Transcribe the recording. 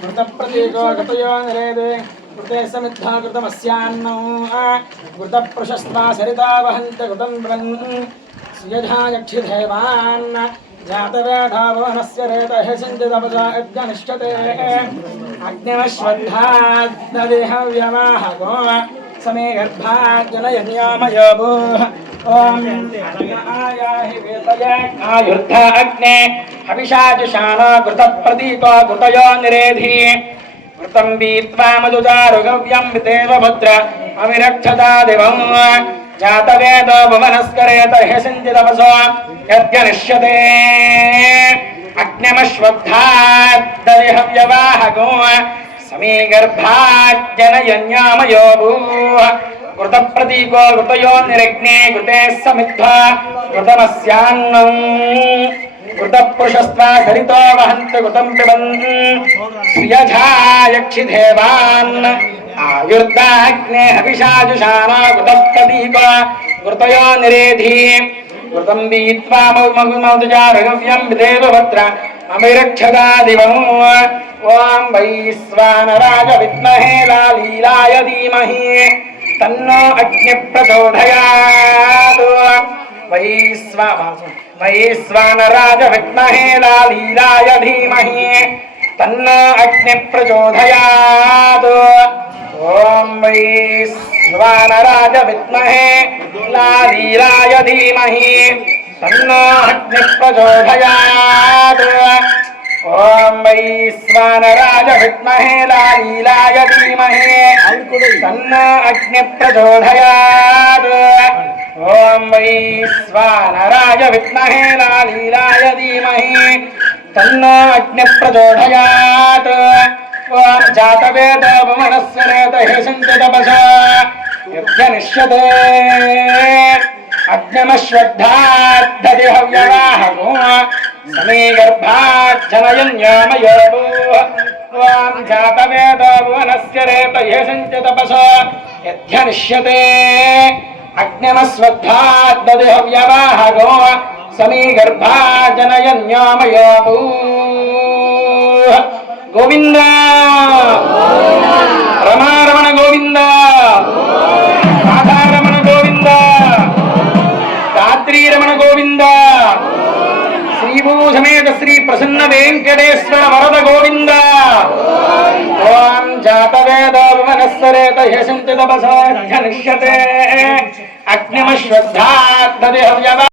घृतप्रतीको गतयो निरेदे कृते समिद्धा कृतमस्यान्नौ घृतप्रशस्ता सरिता वहन्ति घृतं ब्रन् सुयधा यक्षिदेवान् जातवेधा भुवनस्य रेतः सिञ्चितपसा यज्ञनिष्ठते अग्निमश्वद्धाद्ददेहव्यवाहको समे गर्भाज्जनयन्यामयो भूः ॐ आयाहि वेतये आयुर्धा अग्ने हविषाजुषाणो घृतप्रतीको घृतयो निरेधि घृतं बीत्वा मधुचारुगव्यं विदेव भद्र अविरक्षता दिवं जातवेदो भुवनस्करेत ह्यसिञ्चितपसो यद्यनिष्यते अग्निमश्वद्धाद्ददेहव्यवाहको समे गर्भाज्जनयन्यामयो भूः घृतप्रतीको घृतयो निरग्ने घृते समिद्धा घृतमस्यान्नौ घृतपुरुषस्त्वा सरितो वहन्ति घृतं पिबन् सुयझा यक्षिदेवान् आयुर्दाग्ने हविषाजुषाणो घृतप्रतीको घृतयो निरेधि घृतं बीत्वा मधुचारुगव्यं विदेव भद्र अमिरक्षता दिवं ॐ वैश्वानराय विद्महे लालीलाय धीमहि तन्नो अग्नि प्रचोदयात् वैश्वानराय विद्महे लालीलाय धीमहि तन्नो अग्नि प्रचोदयात् ॐ वैश्वानराय विद्महे लालीलाय धीमहि तन्नो अग्नि प्रचोदयात् ॐ वैश्वानराय विद्महे लालीलाय धीमहि तन्नो अग्नि प्रचोदयात् ॐ वैश्वानराय विद्महे लालीलाय धीमहि तन्नो अग्नि प्रचोदयात् ॐ जातवेदो भुवनस्य रेतः सिञ्चितपसा यज्ञनिष्यते अग्निमश्वद्धाद्ददेहव्यवाहको समे गर्भाज्जनयन्यामयो भूः ॐ जातवेदो भुवनस्य रेतः सिञ्चितपसा यज्ञनिष्यते अग्निमश्वद्धाद्ददेहव्यवाहको समे गर्भाज्जनयन्यामयो भूः गोविन्द रमारमण गोविन्द राधारमण गोविन्द गात्रीरमण गोविन्द श्रीभूसमेत श्री प्रसन्न वेंकटेश्वर वरद गोविन्द ॐ जातवेदो भुवनस्य रेतः सिञ्चितपसा यज्ञनिष्यते अग्निमश्वद्धाद्ददेहव्यवाहको